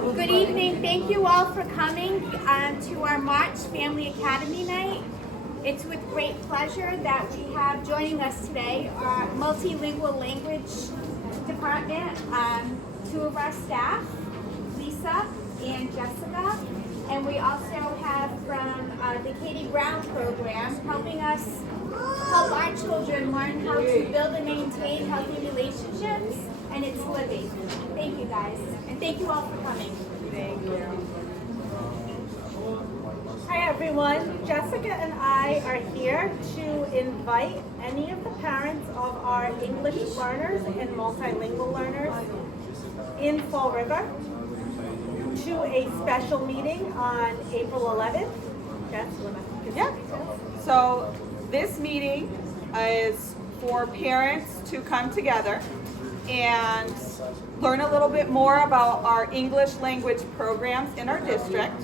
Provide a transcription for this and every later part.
Good evening. Thank you all for coming to our March Family Academy Night. It's with great pleasure that we have joining us today our multilingual language department, two of our staff, Lisa and Jessica. And we also have from the Katie Brown program helping us help our children learn how to build and maintain healthy relationships. And it's Libby. Thank you guys. And thank you all for coming. Thank you. Hi everyone, Jessica and I are here to invite any of the parents of our English learners and multilingual learners in Fall River to a special meeting on April 11th. Yeah. So this meeting is for parents to come together and learn a little bit more about our English language programs in our district.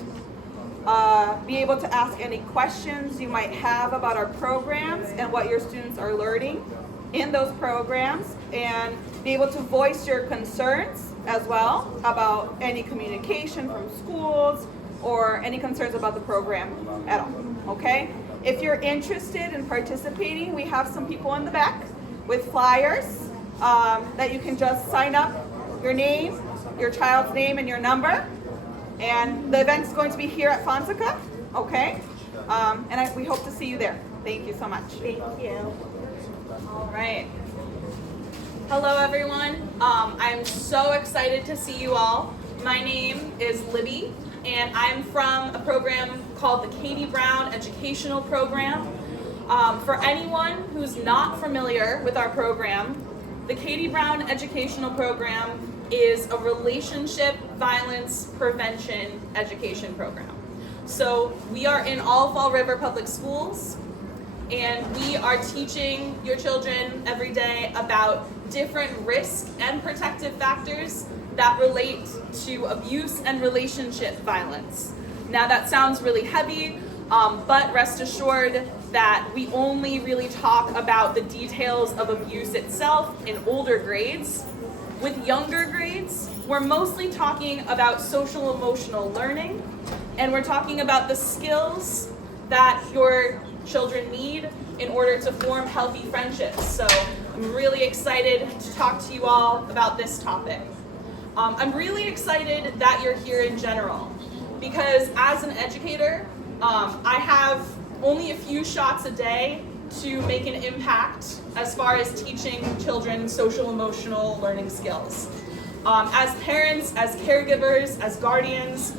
Be able to ask any questions you might have about our programs and what your students are learning in those programs, and be able to voice your concerns as well about any communication from schools or any concerns about the program at all, okay? If you're interested in participating, we have some people in the back with flyers that you can just sign up your name, your child's name, and your number. And the event is going to be here at Fonseca, okay? We hope to see you there. Thank you so much. Thank you. All right. Hello, everyone. I'm so excited to see you all. My name is Libby, and I'm from a program called the Katie Brown Educational Program. For anyone who's not familiar with our program, the Katie Brown Educational Program is a relationship violence prevention education program. So we are in all Fall River Public Schools, and we are teaching your children every day about different risk and protective factors that relate to abuse and relationship violence. Now that sounds really heavy, but rest assured that we only really talk about the details of abuse itself in older grades. With younger grades, we're mostly talking about social emotional learning, and we're talking about the skills that your children need in order to form healthy friendships. So I'm really excited to talk to you all about this topic. I'm really excited that you're here in general, because as an educator, I have only a few shots a day to make an impact as far as teaching children social emotional learning skills. As parents, as caregivers, as guardians,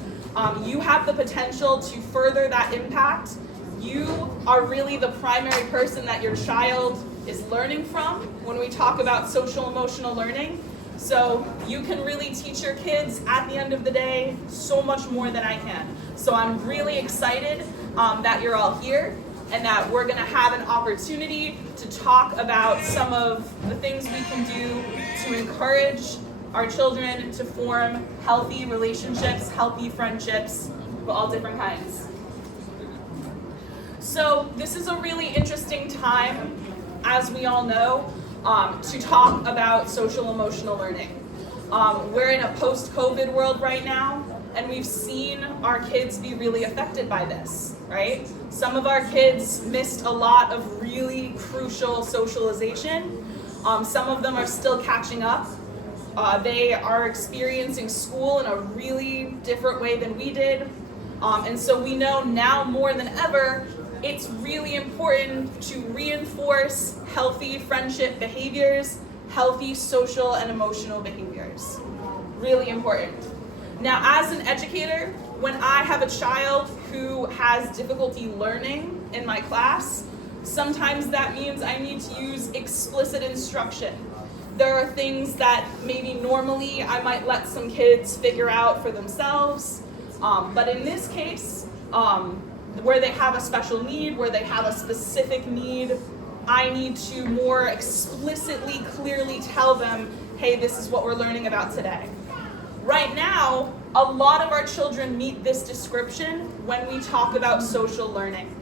you have the potential to further that impact. You are really the primary person that your child is learning from when we talk about social emotional learning. So you can really teach your kids at the end of the day so much more than I can. So I'm really excited that you're all here, and that we're gonna have an opportunity to talk about some of the things we can do to encourage our children to form healthy relationships, healthy friendships of all different kinds. So this is a really interesting time, as we all know, to talk about social emotional learning. We're in a post-COVID world right now, and we've seen our kids be really affected by this, right? Some of our kids missed a lot of really crucial socialization. Some of them are still catching up. They are experiencing school in a really different way than we did. And so we know now more than ever, it's really important to reinforce healthy friendship behaviors, healthy social and emotional behaviors. Really important. Now, as an educator, when I have a child who has difficulty learning in my class, sometimes that means I need to use explicit instruction. There are things that maybe normally I might let some kids figure out for themselves, but in this case, where they have a special need, where they have a specific need, I need to more explicitly, clearly tell them, hey, this is what we're learning about today. Right now, a lot of our children meet this description when we talk about social learning,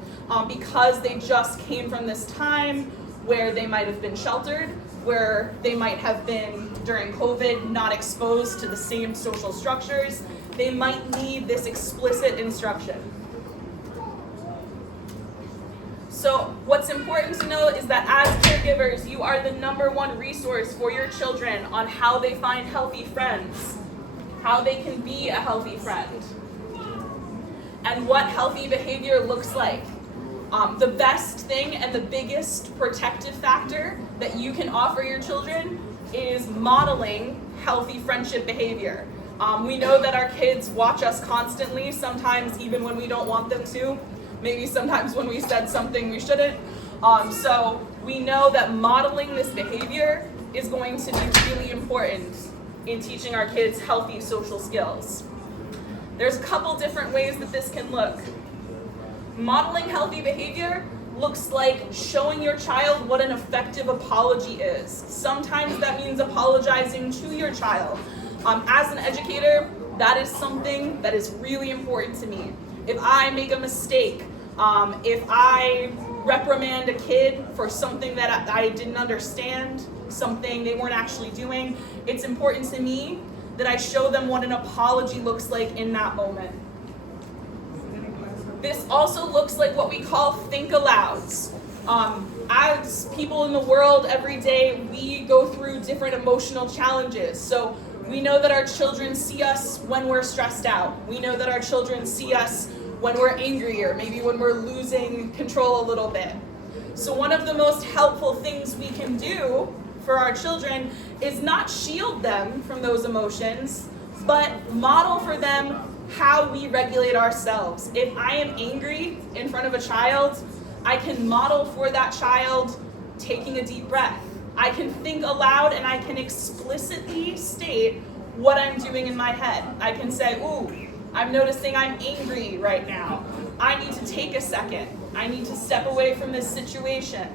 because they just came from this time where they might have been sheltered, where they might have been during COVID, not exposed to the same social structures, they might need this explicit instruction. So what's important to know is that as caregivers, you are the #1 resource for your children on how they find healthy friends, how they can be a healthy friend, and what healthy behavior looks like. The best thing and the biggest protective factor that you can offer your children is modeling healthy friendship behavior. We know that our kids watch us constantly, sometimes even when we don't want them to, maybe sometimes when we said something we shouldn't. So we know that modeling this behavior is going to be really important in teaching our kids healthy social skills. There's a couple different ways that this can look. Modeling healthy behavior looks like showing your child what an effective apology is. Sometimes that means apologizing to your child. As an educator, that is something that is really important to me. If I make a mistake, if I reprimand a kid for something that I didn't understand, something they weren't actually doing, it's important to me that I show them what an apology looks like in that moment. This also looks like what we call think alouds. As people in the world every day, we go through different emotional challenges. So we know that our children see us when we're stressed out. We know that our children see us when we're angry or maybe when we're losing control a little bit. So one of the most helpful things we can do for our children is not shield them from those emotions, but model for them how we regulate ourselves. If I am angry in front of a child, I can model for that child taking a deep breath. I can think aloud and I can explicitly state what I'm doing in my head. I can say, ooh, I'm noticing I'm angry right now. I need to take a second. I need to step away from this situation.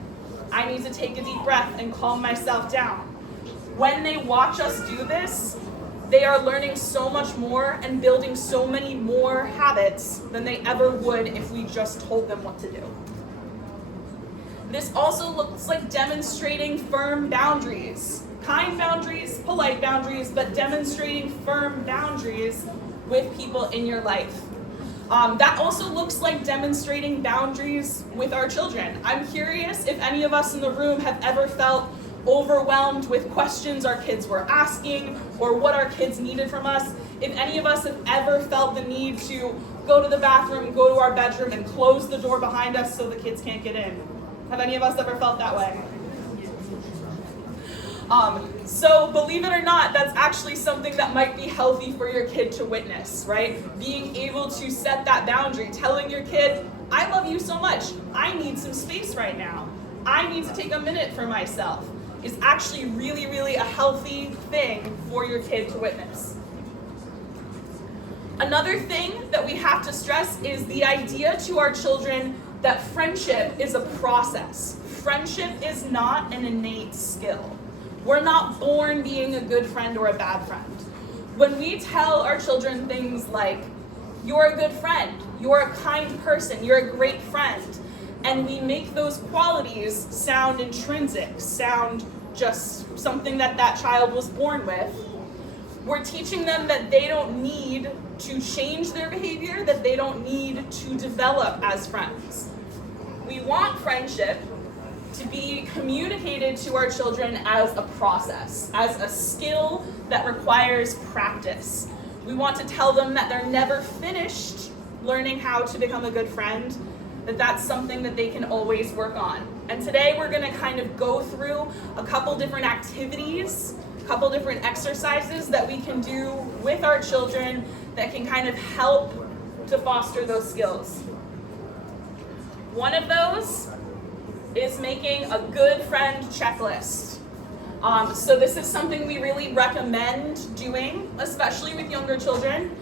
I need to take a deep breath and calm myself down. When they watch us do this, they are learning so much more and building so many more habits than they ever would if we just told them what to do. This also looks like demonstrating firm boundaries. Kind boundaries, polite boundaries, but demonstrating firm boundaries with people in your life. That also looks like demonstrating boundaries with our children. I'm curious if any of us in the room have ever felt overwhelmed with questions our kids were asking or what our kids needed from us. If any of us have ever felt the need to go to the bathroom, go to our bedroom, and close the door behind us so the kids can't get in. Have any of us ever felt that way? So believe it or not, that's actually something that might be healthy for your kid to witness, right? Being able to set that boundary, telling your kid, I love you so much, I need some space right now. I need to take a minute for myself, is actually really, really a healthy thing for your kid to witness. Another thing that we have to stress is the idea to our children that friendship is a process. Friendship is not an innate skill. We're not born being a good friend or a bad friend. When we tell our children things like, you're a good friend, you're a kind person, you're a great friend, and we make those qualities sound intrinsic, sound just something that that child was born with, we're teaching them that they don't need to change their behavior, that they don't need to develop as friends. We want friendship to be communicated to our children as a process, as a skill that requires practice. We want to tell them that they're never finished learning how to become a good friend, that that's something that they can always work on. And today we're going to kind of go through a couple different activities, a couple different exercises that we can do with our children that can kind of help to foster those skills. One of those is making a good friend checklist. So this is something we really recommend doing, especially with younger children,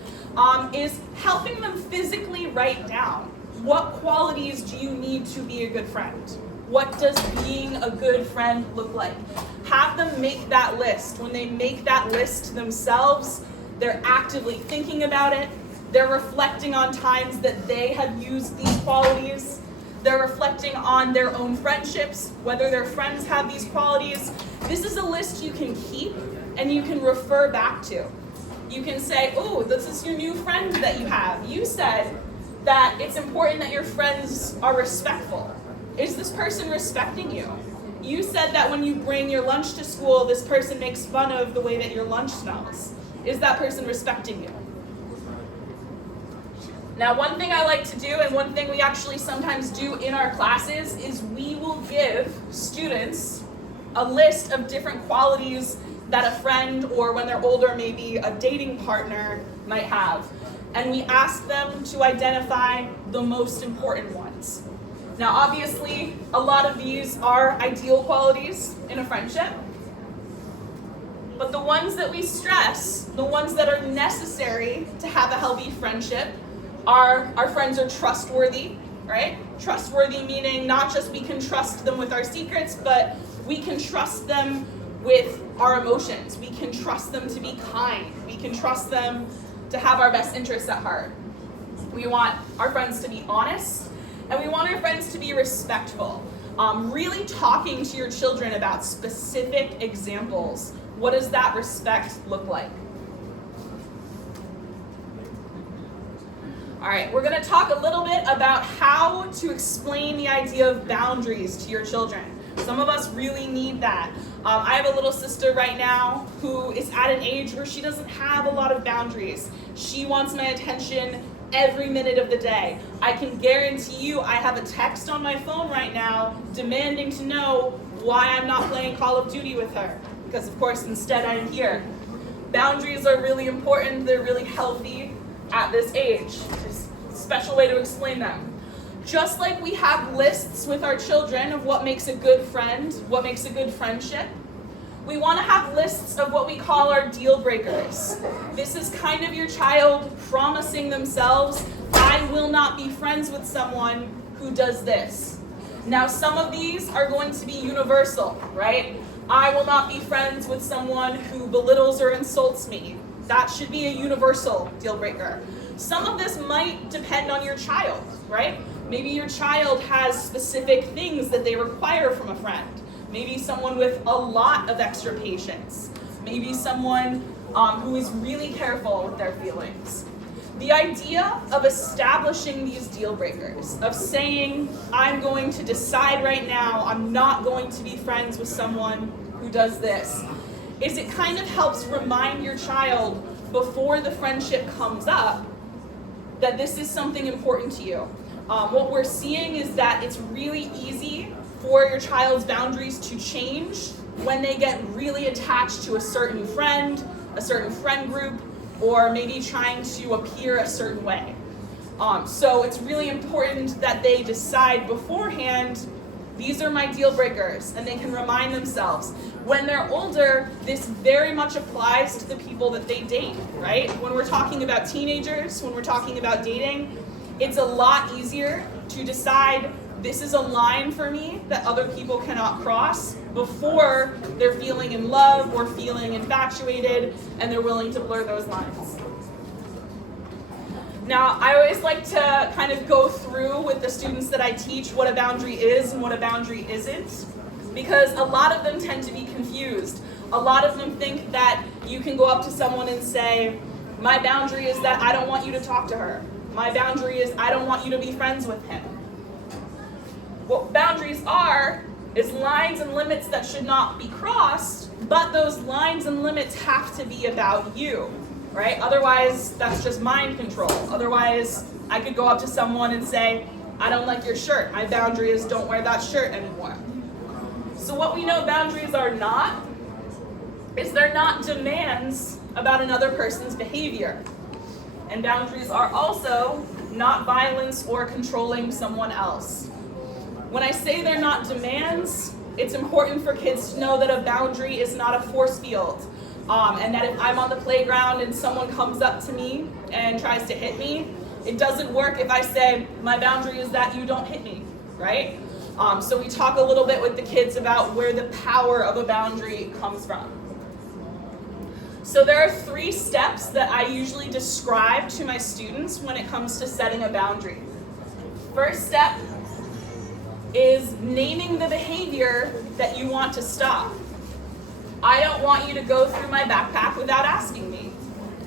is helping them physically write down what qualities do you need to be a good friend? What does being a good friend look like? Have them make that list. When they make that list themselves, they're actively thinking about it. They're reflecting on times that they have used these qualities. They're reflecting on their own friendships, whether their friends have these qualities. This is a list you can keep and you can refer back to. You can say, oh, this is your new friend that you have. You said that it's important that your friends are respectful. Is this person respecting you? You said that when you bring your lunch to school, this person makes fun of the way that your lunch smells. Is that person respecting you? Now, one thing I like to do, and one thing we actually sometimes do in our classes, is we will give students a list of different qualities that a friend, or when they're older, maybe a dating partner might have. And we ask them to identify the most important ones. Now, obviously, a lot of these are ideal qualities in a friendship. But the ones that we stress, the ones that are necessary to have a healthy friendship, are our friends are trustworthy, right? Trustworthy meaning not just we can trust them with our secrets, but we can trust them with our emotions. We can trust them to be kind. We can trust them to have our best interests at heart. We want our friends to be honest, and we want our friends to be respectful. Really talking to your children about specific examples. What does that respect look like? All right, we're going to talk a little bit about how to explain the idea of boundaries to your children. Some of us really need that. I have a little sister right now who is at an age where she doesn't have a lot of boundaries. She wants my attention every minute of the day. I can guarantee you I have a text on my phone right now demanding to know why I'm not playing Call of Duty with her. Because of course, instead I'm here. Boundaries are really important. They're really healthy at this age. Just a special way to explain them. Just like we have lists with our children of what makes a good friend, what makes a good friendship, we want to have lists of what we call our deal breakers. This is kind of your child promising themselves, I will not be friends with someone who does this. Now, some of these are going to be universal, right? I will not be friends with someone who belittles or insults me. That should be a universal deal breaker. Some of this might depend on your child, right? Maybe your child has specific things that they require from a friend. Maybe someone with a lot of extra patience. Maybe someone who is really careful with their feelings. The idea of establishing these deal breakers, of saying, I'm going to decide right now I'm not going to be friends with someone who does this, is it kind of helps remind your child before the friendship comes up that this is something important to you. What we're seeing is that it's really easy for your child's boundaries to change when they get really attached to a certain friend group, or maybe trying to appear a certain way. So it's really important that they decide beforehand, these are my deal breakers, and they can remind themselves. When they're older, this very much applies to the people that they date, right? When we're talking about teenagers, when we're talking about dating, it's a lot easier to decide this is a line for me that other people cannot cross before they're feeling in love or feeling infatuated and they're willing to blur those lines. Now, I always like to kind of go through with the students that I teach what a boundary is and what a boundary isn't, because a lot of them tend to be confused. A lot of them think that you can go up to someone and say, my boundary is that I don't want you to talk to her. My boundary is I don't want you to be friends with him. What boundaries are is lines and limits that should not be crossed, but those lines and limits have to be about you, right? Otherwise, that's just mind control. Otherwise, I could go up to someone and say, I don't like your shirt. My boundary is don't wear that shirt anymore. So what we know boundaries are not is they're not demands about another person's behavior. And boundaries are also not violence or controlling someone else. When I say they're not demands, it's important for kids to know that a boundary is not a force field. And that if I'm on the playground and someone comes up to me and tries to hit me, it doesn't work if I say, my boundary is that you don't hit me, right? So we talk a little bit with the kids about where the power of a boundary comes from. So there are 3 steps that I usually describe to my students when it comes to setting a boundary. First step is naming the behavior that you want to stop. I don't want you to go through my backpack without asking me.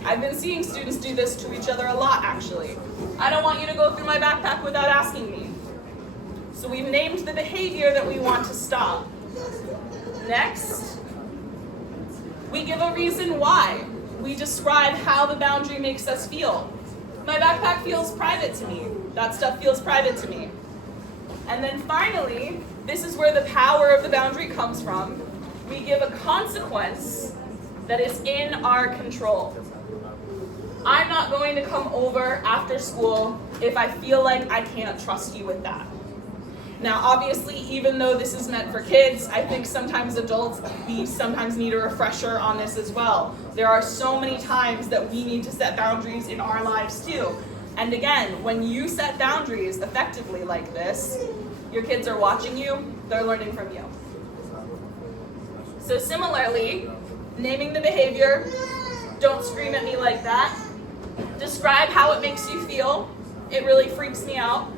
I've been seeing students do this to each other a lot, actually. I don't want you to go through my backpack without asking me. So we've named the behavior that we want to stop. Next, we give a reason why. We describe how the boundary makes us feel. My backpack feels private to me. That stuff feels private to me. And then finally, this is where the power of the boundary comes from. We give a consequence that is in our control. I'm not going to come over after school if I feel like I can't trust you with that. Now, obviously, even though this is meant for kids, I think sometimes adults, we sometimes need a refresher on this as well. There are so many times that we need to set boundaries in our lives too. And again, when you set boundaries effectively like this, your kids are watching you, they're learning from you. So similarly, naming the behavior, don't scream at me like that. Describe how it makes you feel. It really freaks me out.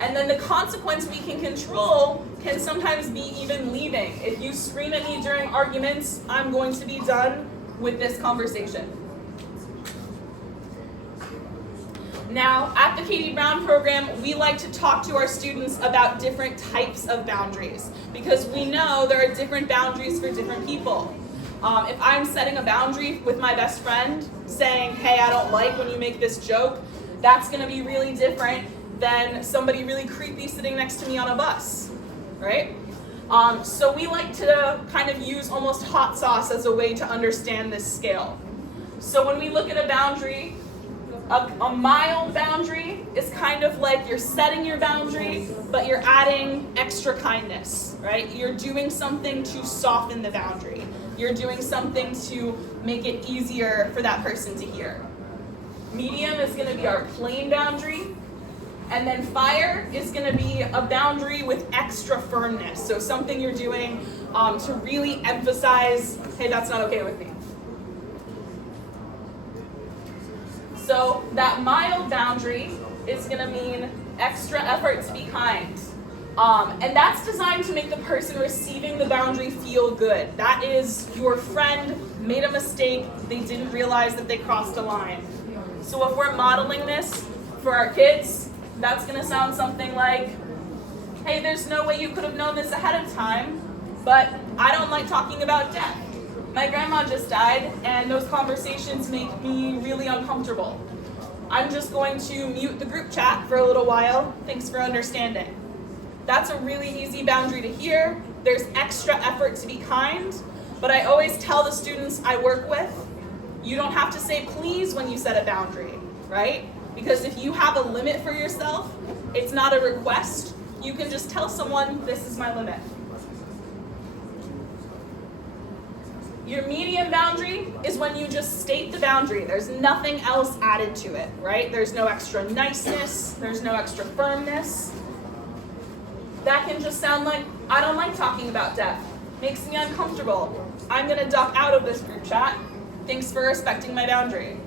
And then the consequence we can control can sometimes be even leaving. If you scream at me during arguments, I'm going to be done with this conversation. Now, at the Katie Brown program, we like to talk to our students about different types of boundaries because we know there are different boundaries for different people. If I'm setting a boundary with my best friend, saying, hey, I don't like when you make this joke, that's gonna be really different than somebody really creepy sitting next to me on a bus, right? So we like to kind of use almost hot sauce as a way to understand this scale. So when we look at a boundary, a mild boundary is kind of like you're setting your boundary, but you're adding extra kindness, right? You're doing something to soften the boundary. You're doing something to make it easier for that person to hear. Medium is going to be our plain boundary. And then fire is going to be a boundary with extra firmness. So something you're doing to really emphasize, hey, that's not okay with me. So that mild boundary is going to mean extra effort to be kind. And that's designed to make the person receiving the boundary feel good. That is, your friend made a mistake, they didn't realize that they crossed a line. So if we're modeling this for our kids, that's going to sound something like, hey, there's no way you could have known this ahead of time, but I don't like talking about death. My grandma just died, and those conversations make me really uncomfortable. I'm just going to mute the group chat for a little while. Thanks for understanding. That's a really easy boundary to hear. There's extra effort to be kind, but I always tell the students I work with, you don't have to say please when you set a boundary, right? Because if you have a limit for yourself, it's not a request. You can just tell someone, this is my limit. Your medium boundary is when you just state the boundary. There's nothing else added to it, right? There's no extra niceness. There's no extra firmness. That can just sound like, I don't like talking about death. Makes me uncomfortable. I'm going to duck out of this group chat. Thanks for respecting my boundary.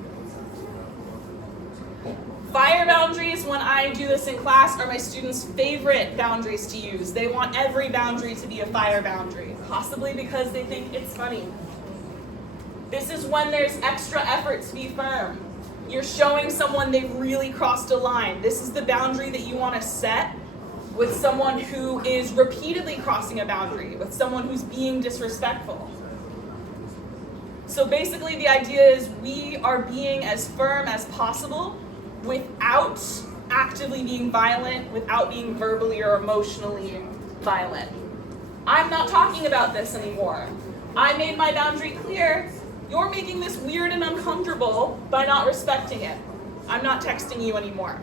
Fire boundaries, when I do this in class, are my students' favorite boundaries to use. They want every boundary to be a fire boundary, possibly because they think it's funny. This is when there's extra effort to be firm. You're showing someone they've really crossed a line. This is the boundary that you want to set with someone who is repeatedly crossing a boundary, with someone who's being disrespectful. So basically the idea is we are being as firm as possible without actively being violent, without being verbally or emotionally violent. I'm not talking about this anymore. I made my boundary clear. You're making this weird and uncomfortable by not respecting it. I'm not texting you anymore.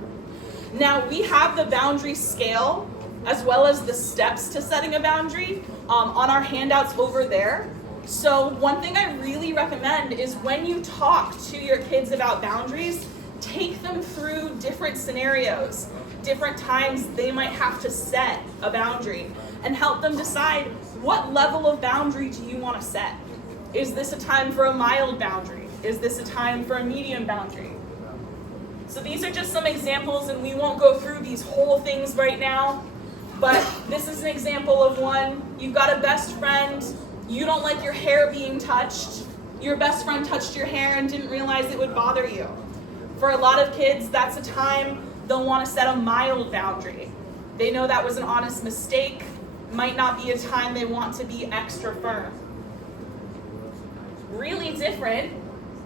Now, we have the boundary scale as well as the steps to setting a boundary on our handouts over there. So one thing I really recommend is when you talk to your kids about boundaries, take them through different scenarios, different times they might have to set a boundary, and help them decide what level of boundary do you want to set. Is this a time for a mild boundary? Is this a time for a medium boundary? So these are just some examples, and we won't go through these whole things right now, but this is an example of one. You've got a best friend You don't like your hair being touched. Your best friend touched your hair and didn't realize it would bother you. For a lot of kids, that's a time they'll want to set a mild boundary. They know that was an honest mistake, might not be a time they want to be extra firm. Really different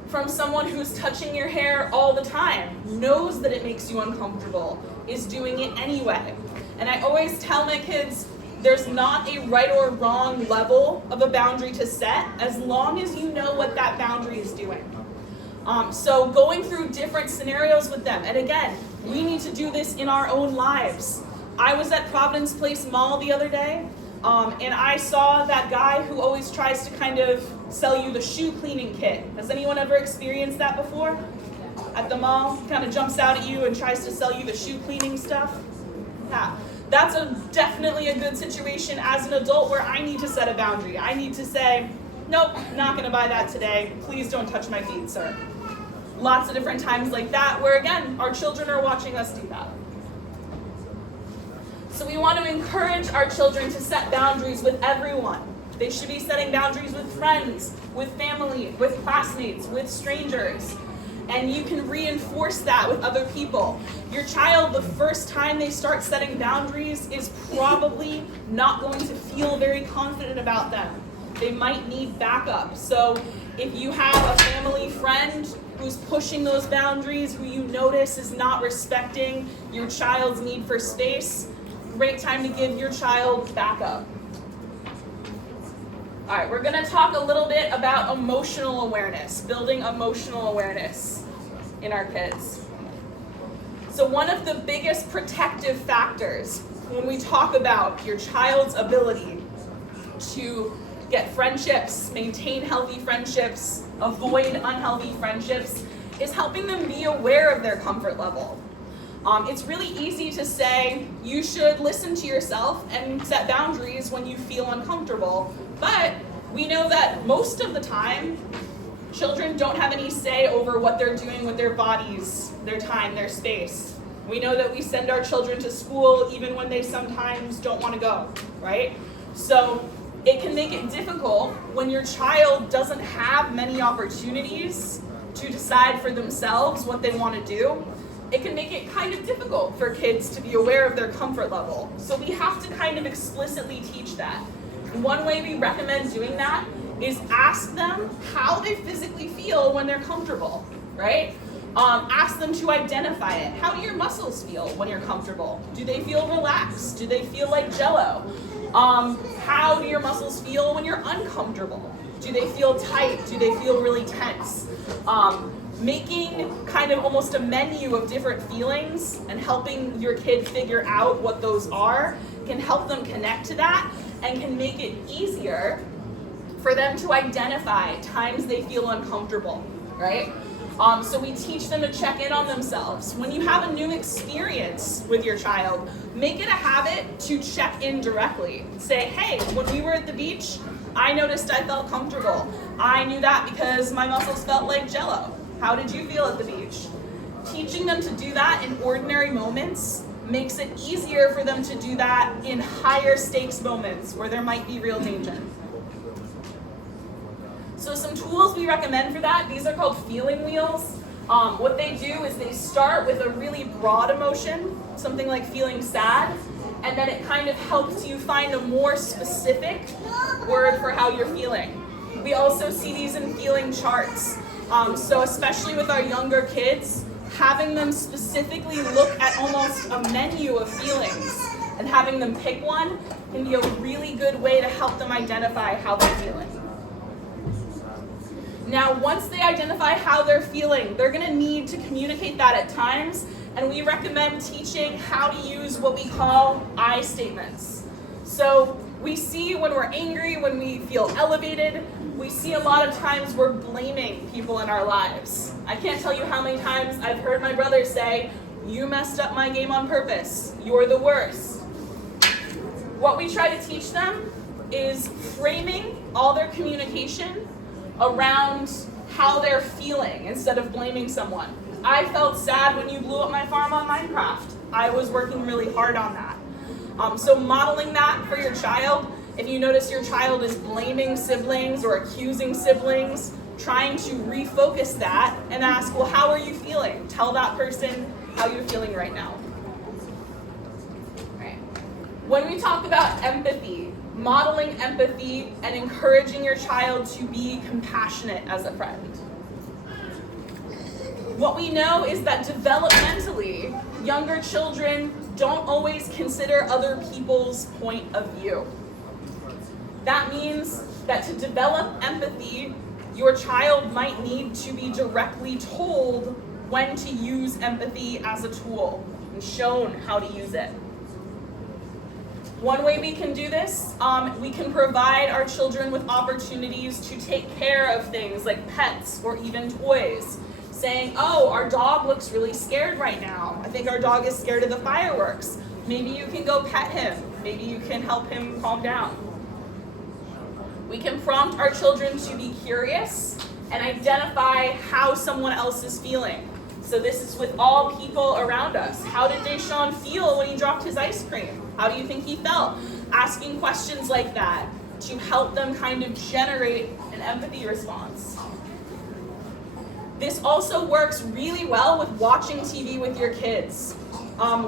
from someone who's touching your hair all the time, knows that it makes you uncomfortable, is doing it anyway. And I always tell my kids, there's not a right or wrong level of a boundary to set as long as you know what that boundary is doing. So going through different scenarios with them, and again, we need to do this in our own lives. I was at Providence Place Mall the other day, and I saw that guy who always tries to kind of sell you the shoe cleaning kit. Has anyone ever experienced that before? At the mall, kind of jumps out at you and tries to sell you the shoe cleaning stuff? Yeah. That's definitely a good situation as an adult where I need to set a boundary. I need to say, nope, not gonna buy that today. Please don't touch my feet, sir. Lots of different times like that where, again, our children are watching us do that. So we want to encourage our children to set boundaries with everyone. They should be setting boundaries with friends, with family, with classmates, with strangers. And you can reinforce that with other people. Your child, the first time they start setting boundaries, is probably not going to feel very confident about them. They might need backup. So if you have a family friend who's pushing those boundaries, who you notice is not respecting your child's need for space, great time to give your child backup. All right, we're gonna talk a little bit about emotional awareness, building emotional awareness in our kids. So one of the biggest protective factors when we talk about your child's ability to get friendships, maintain healthy friendships, avoid unhealthy friendships, is helping them be aware of their comfort level. It's really easy to say you should listen to yourself and set boundaries when you feel uncomfortable, but we know that most of the time, children don't have any say over what they're doing with their bodies, their time, their space. We know that we send our children to school even when they sometimes don't want to go, right? So it can make it difficult when your child doesn't have many opportunities to decide for themselves what they want to do. It can make it kind of difficult for kids to be aware of their comfort level. So we have to kind of explicitly teach that. One way we recommend doing that is ask them how they physically feel when they're comfortable, right? Ask them to identify it. How do your muscles feel when you're comfortable? Do they feel relaxed? Do they feel like Jell-O? How do your muscles feel when you're uncomfortable? Do they feel tight? Do they feel really tense? Making kind of almost a menu of different feelings and helping your kid figure out what those are can help them connect to that and can make it easier for them to identify times they feel uncomfortable, right? So we teach them to check in on themselves. When you have a new experience with your child, make it a habit to check in directly. Say, hey, when we were at the beach, I noticed I felt comfortable. I knew that because my muscles felt like Jell-O. How did you feel at the beach? Teaching them to do that in ordinary moments makes it easier for them to do that in higher stakes moments where there might be real danger. So some tools we recommend for that, these are called feeling wheels. What they do is they start with a really broad emotion, something like feeling sad, and then it kind of helps you find a more specific word for how you're feeling. We also see these in feeling charts. So especially with our younger kids, having them specifically look at almost a menu of feelings and having them pick one can be a really good way to help them identify how they're feeling. Now, once they identify how they're feeling, they're gonna need to communicate that at times, and we recommend teaching how to use what we call I statements. So we see when we're angry, when we feel elevated, we see a lot of times we're blaming people in our lives. I can't tell you how many times I've heard my brother say, you messed up my game on purpose, you're the worst. What we try to teach them is framing all their communication around how they're feeling instead of blaming someone. I felt sad when you blew up my farm on Minecraft. I was working really hard on that. So modeling that for your child If you notice your child is blaming siblings or accusing siblings, trying to refocus that and ask, well, how are you feeling? Tell that person how you're feeling right now. Right. When we talk about empathy, modeling empathy and encouraging your child to be compassionate as a friend. What we know is that developmentally, younger children don't always consider other people's point of view. That means that to develop empathy, your child might need to be directly told when to use empathy as a tool and shown how to use it. One way we can do this, we can provide our children with opportunities to take care of things like pets or even toys. Saying, oh, our dog looks really scared right now. I think our dog is scared of the fireworks. Maybe you can go pet him. Maybe you can help him calm down. We can prompt our children to be curious and identify how someone else is feeling. So this is with all people around us. How did Deshaun feel when he dropped his ice cream? How do you think he felt? Asking questions like that to help them kind of generate an empathy response. This also works really well with watching TV with your kids.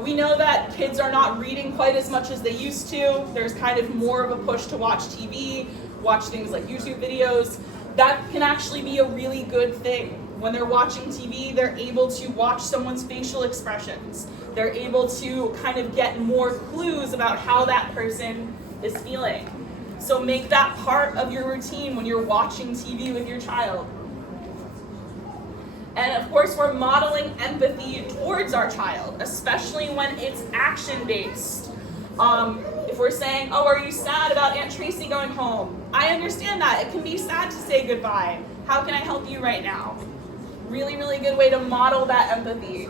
We know that kids are not reading quite as much as they used to. There's kind of more of a push to watch TV, watch things like YouTube videos. That can actually be a really good thing. When they're watching TV, they're able to watch someone's facial expressions. They're able to kind of get more clues about how that person is feeling. So make that part of your routine when you're watching TV with your child. And of course, we're modeling empathy towards our child, especially when it's action-based. If we're saying, oh, are you sad about Aunt Tracy going home? I understand that. It can be sad to say goodbye. How can I help you right now? Really, really good way to model that empathy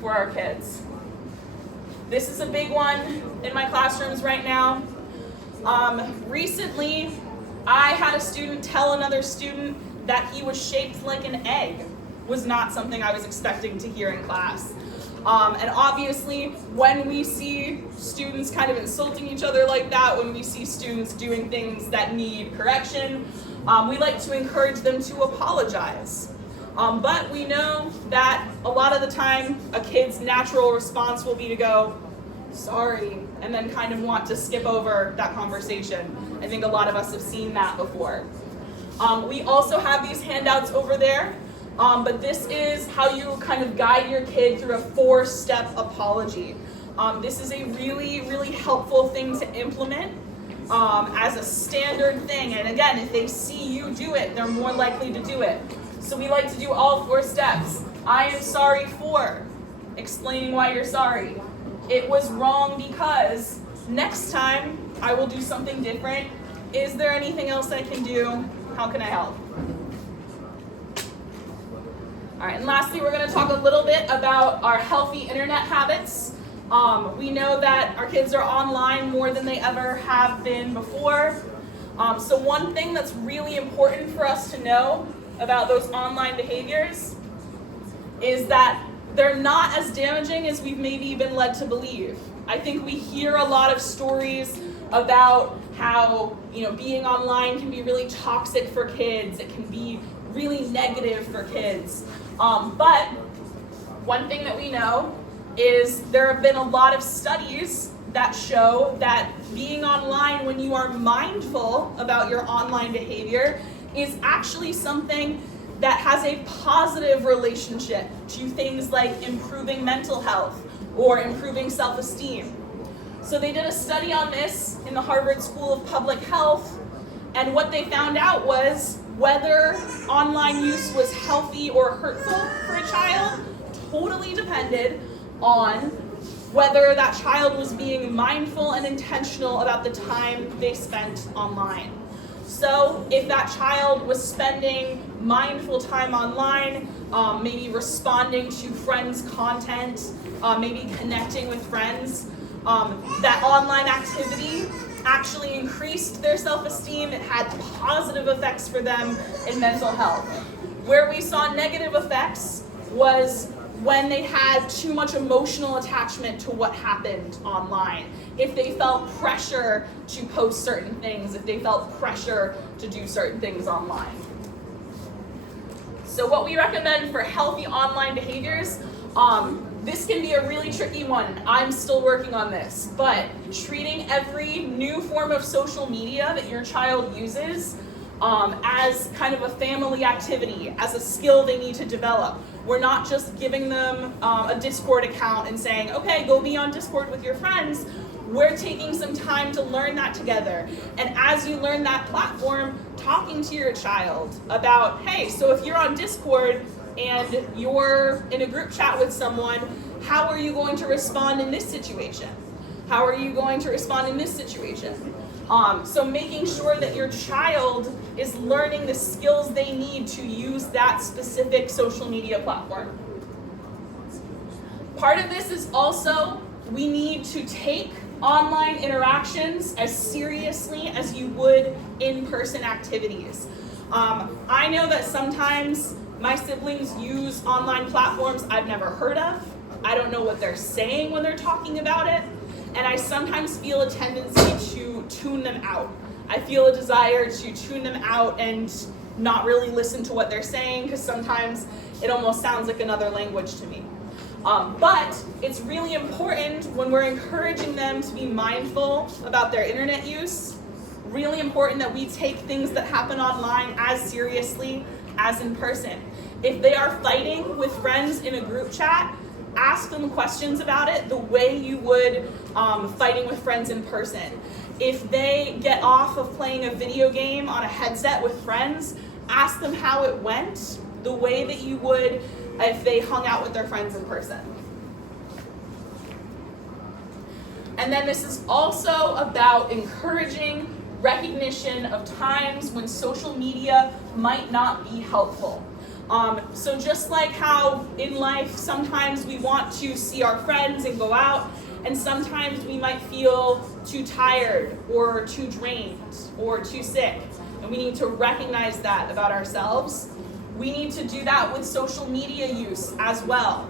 for our kids. This is a big one in my classrooms right now. Recently, I had a student tell another student that he was shaped like an egg. Was not something I was expecting to hear in class. And obviously, when we see students kind of insulting each other like that, when we see students doing things that need correction, we like to encourage them to apologize. But we know that a lot of the time, a kid's natural response will be to go, sorry, and then kind of want to skip over that conversation. I think a lot of us have seen that before. We also have these handouts over there. But this is how you kind of guide your kid through a 4-step apology. This is a really, really helpful thing to implement as a standard thing. And again, if they see you do it, they're more likely to do it. So we like to do all 4 steps. I am sorry for, explaining why you're sorry. It was wrong because, next time I will do something different. Is there anything else I can do? How can I help? All right, and lastly, we're going to talk a little bit about our healthy internet habits. We know that our kids are online more than they ever have been before. So one thing that's really important for us to know about those online behaviors is that they're not as damaging as we've maybe been led to believe. I think we hear a lot of stories about how, being online can be really toxic for kids. It can be really negative for kids. But one thing that we know is there have been a lot of studies that show that being online when you are mindful about your online behavior is actually something that has a positive relationship to things like improving mental health or improving self-esteem. So they did a study on this in the Harvard School of Public Health, and what they found out was whether online use was healthy or hurtful for a child totally depended on whether that child was being mindful and intentional about the time they spent online. So if that child was spending mindful time online, maybe responding to friends' content, maybe connecting with friends, that online activity actually increased their self-esteem. It had positive effects for them in mental health. Where we saw negative effects was when they had too much emotional attachment to what happened online, if they felt pressure to post certain things, if they felt pressure to do certain things online. So what we recommend for healthy online behaviors, this can be a really tricky one. I'm still working on this, but treating every new form of social media that your child uses as kind of a family activity, as a skill they need to develop. We're not just giving them a Discord account and saying, okay, go be on Discord with your friends. We're taking some time to learn that together. And as you learn that platform, talking to your child about, hey, so if you're on Discord and you're in a group chat with someone, how are you going to respond in this situation? How are you going to respond in this situation? So making sure that your child is learning the skills they need to use that specific social media platform. Part of this is also, we need to take online interactions as seriously as you would in-person activities. I know that sometimes my siblings use online platforms I've never heard of. I don't know what they're saying when they're talking about it, and I sometimes feel a tendency to tune them out. I feel a desire to tune them out and not really listen to what they're saying, because sometimes it almost sounds like another language to me. But it's really important when we're encouraging them to be mindful about their internet use, really important that we take things that happen online as seriously as in person. If they are fighting with friends in a group chat, ask them questions about it the way you would fighting with friends in person. If they get off of playing a video game on a headset with friends, ask them how it went the way that you would if they hung out with their friends in person. And then this is also about encouraging recognition of times when social media might not be helpful. So just like how in life sometimes we want to see our friends and go out, and sometimes we might feel too tired or too drained or too sick, and we need to recognize that about ourselves. We need to do that with social media use as well.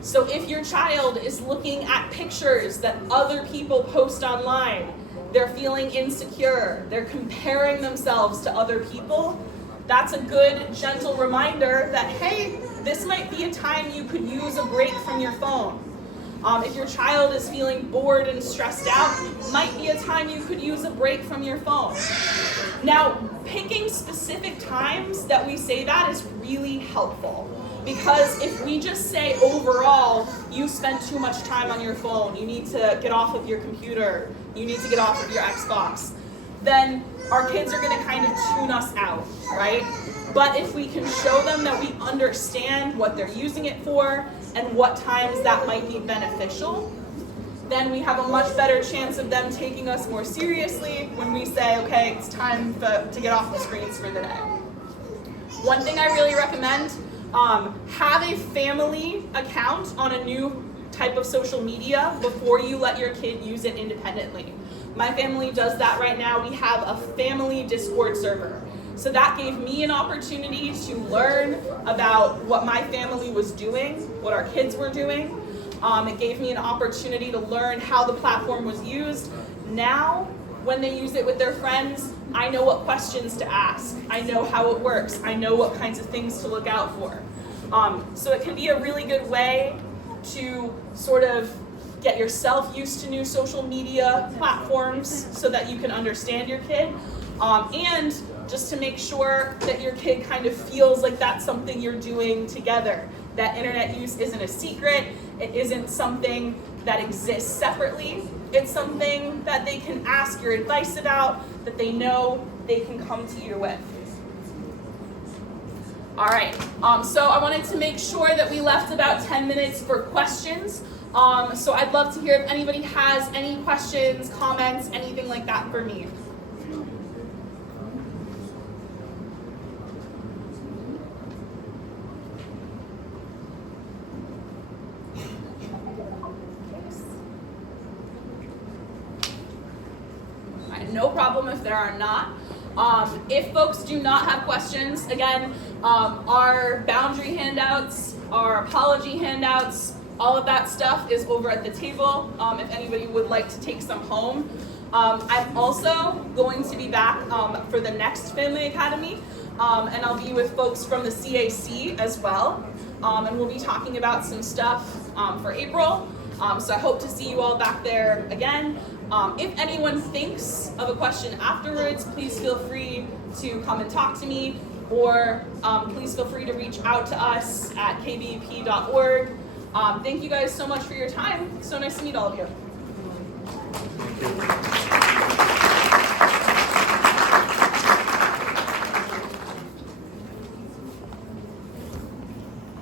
So if your child is looking at pictures that other people post online, they're feeling insecure, they're comparing themselves to other people, that's a good, gentle reminder that, hey, this might be a time you could use a break from your phone. If your child is feeling bored and stressed out, might be a time you could use a break from your phone. Now, picking specific times that we say that is really helpful, because if we just say overall, you spend too much time on your phone, you need to get off of your computer, you need to get off of your Xbox, then our kids are going to kind of tune us out, right? But if we can show them that we understand what they're using it for and what times that might be beneficial, then we have a much better chance of them taking us more seriously when we say, okay, it's time to get off the screens for the day. One thing I really recommend, have a family account on a new type of social media before you let your kid use it independently. My family does that right now. We have a family Discord server. So that gave me an opportunity to learn about what my family was doing, what our kids were doing. It gave me an opportunity to learn how the platform was used. Now, when they use it with their friends, I know what questions to ask. I know how it works. I know what kinds of things to look out for. So it can be a really good way to sort of get yourself used to new social media platforms so that you can understand your kid. And just to make sure that your kid kind of feels like that's something you're doing together. That internet use isn't a secret. It isn't something that exists separately. It's something that they can ask your advice about, that they know they can come to you with. All right, so I wanted to make sure that we left about 10 minutes for questions. So I'd love to hear if anybody has any questions, comments, anything like that for me. No problem if there are not. If folks do not have questions, again, our boundary handouts our apology handouts, all of that stuff is over at the table if anybody would like to take some home. I'm also going to be back for the next Family Academy, and I'll be with folks from the CAC as well, and we'll be talking about some stuff for April. So I hope to see you all back there again. If anyone thinks of a question afterwards, please feel free to come and talk to me, or please feel free to reach out to us at kbep.org. Thank you guys so much for your time. So nice to meet all of you.